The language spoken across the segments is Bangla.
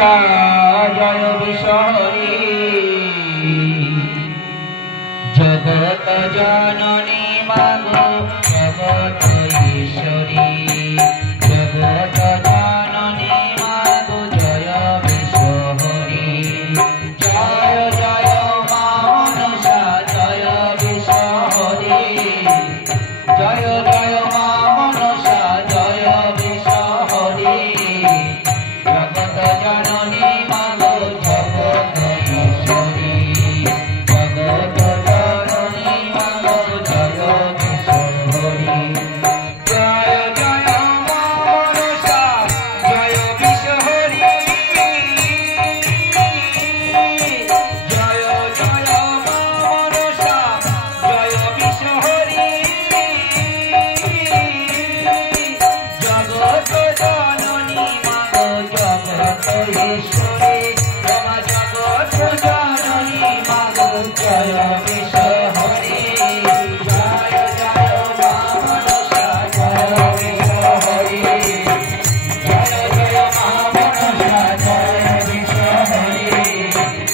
মনসা জয় বিশ্বহরি জগত জননী মাগো জগত ঈশ্বরী জগত জননী মাগো জয় বিশ্বহরি জয় জয় মা মনসা জয় বিশ্বহরি জয় জয় মা মনসা জয় বিশ্বহরি জগত জননী মাগো জগত ঈশ্বরী জগত জননী মাগো জয় বিশ্বহরি জয় জয় মা মনসা জয় বিশ্বহরি জয় জয় মা মনসা জয় বিশ্বহরি জগত জননী মাগো জগত ঈশ্বরী তোমা জগত জননী মাগো জয় বিশ্বহরি জয় জয় মা মনসা জয় বিশ্বহরি জয় জয় মা মনসা জয় বিশ্বহরি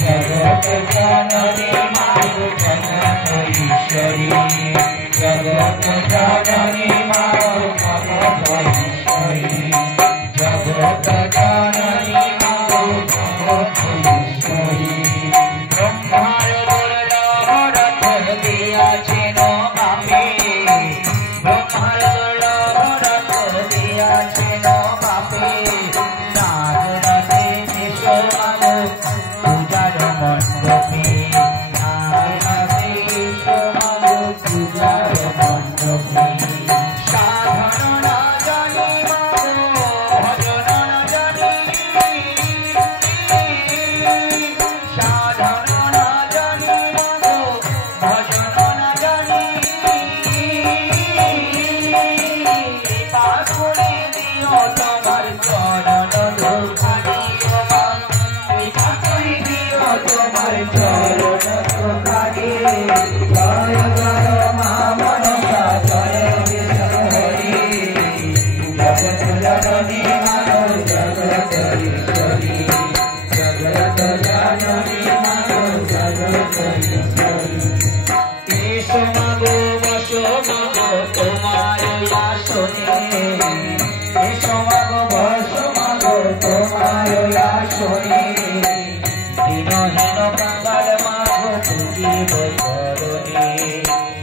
জগত জননী মাগো জগত ঈশ্বরী জগত জননী মাগো জগত ঈশ্বরী জগত জননী মাগো জগত ঈশ্বরী ব্রহ্মার দুর্লভ রথ দিয়াছেন বাপে ব্রহ্মার দুর্লভ রথ দিয়াছেন বাপে নাগ রথে এসো মাগো পূজার মণ্ডপে নাগ রথে এসো মাগো পূজার মণ্ডপে সাধন না জানি মাগো ভজন না জানি সাধন না জানি মাগো ভজন না জানি কৃপা করে দিও তোমার চরণ দুখানি ও মা কৃপা করে দিও তোমার চরণ দুখানি জয় জয় মা মনসা জয় বিশ্বহরি জগত জননী মাগো জগত ঈশ্বরী জগত জননী মাগো জগত ঈশ্বরী এসো মাগো বসো মাগো তোমার আসনে এসো মাগো বসো মাগো তোমার আসনে দিনহীন কাঙ্গাল মাগো পুজিব চরণে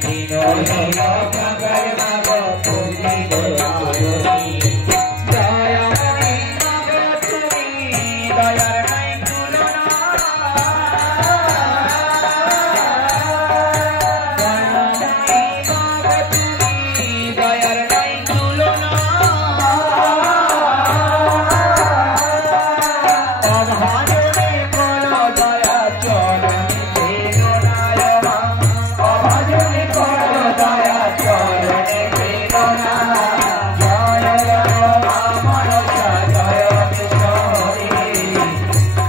দিনহীন কাঙ্গাল মাগো পুজিব চরণে দয়াময়ী মাগো তুমি দয়ার নাই তুলনা দয়াময়ী মাগো তুমি দয়ার নাই তুলনা অভাজনে করো দয়া চরণে প্রেরণায় মা অভাজনে করো দয়া চরণে প্রেরণা জয় জয় মা মনসা জয় বিশ্বহরি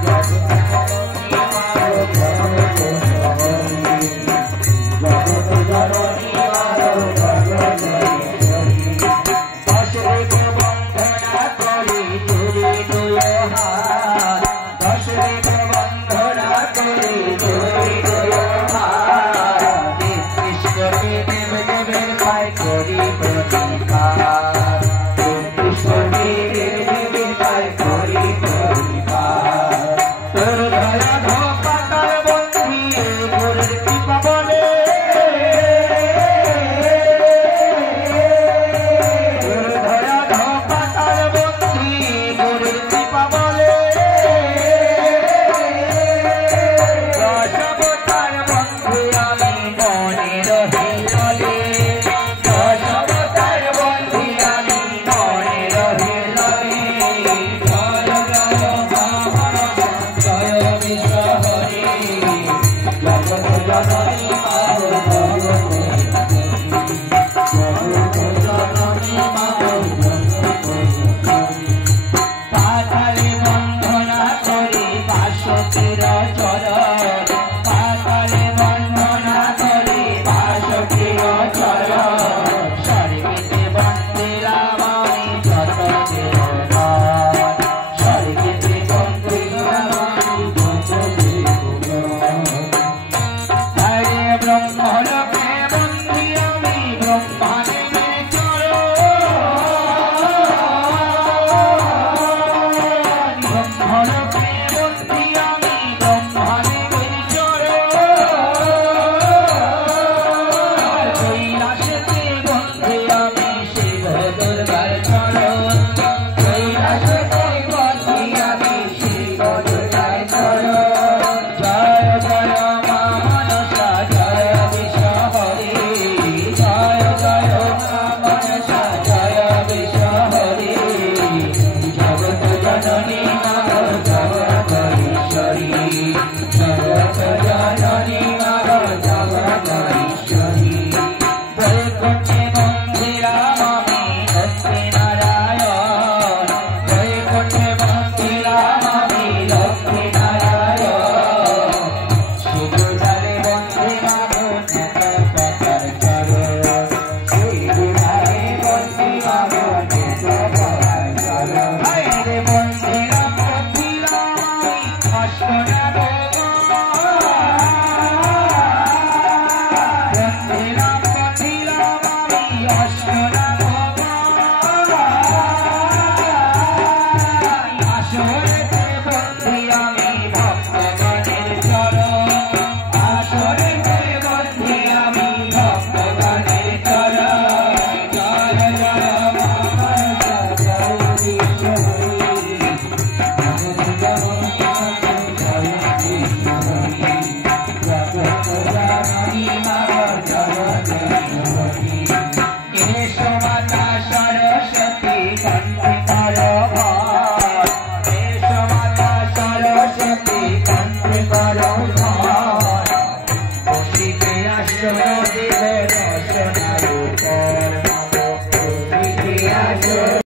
জগত জননী মাগো জগত ঈশ্বরী জগত জননী মাগো জগত ঈশ্বরী দশরথ বন্দনা করি তুলি দুয় হাত দশরথ বন্দনা করি তুলি দুয় হাত কৃষ্ণকে দেব দেবের পায় করি প্রতিকার কৃষ্ণকে দেব দেবের পায় করি প্রতিকার তোর দয়া ধপাতার বন্ধি গুরুর কৃপা বলে তোর দয়া ধপাতার বন্ধি গুরুর কৃপা বলে দশবতার বন্ধু আমি মনে রহিললে দশবতার বন্ধু আমি মনে রহিললে জয় জয় মা মনসা জয় বিশ্বহরি জগত জননী মাগো জগত ঈশ্বরী জগত জননী মাগো জগত ঈশ্বরী পাতালে বন্ধনা করি বাসকের চরণ পাতালে বন্ধনা করি বাসকের চরণ স্বর্গেতে বন্দিলাম আমি যত দেবগণ স্বর্গেতে বন্দিলাম শান্তি করো বসিতে আসন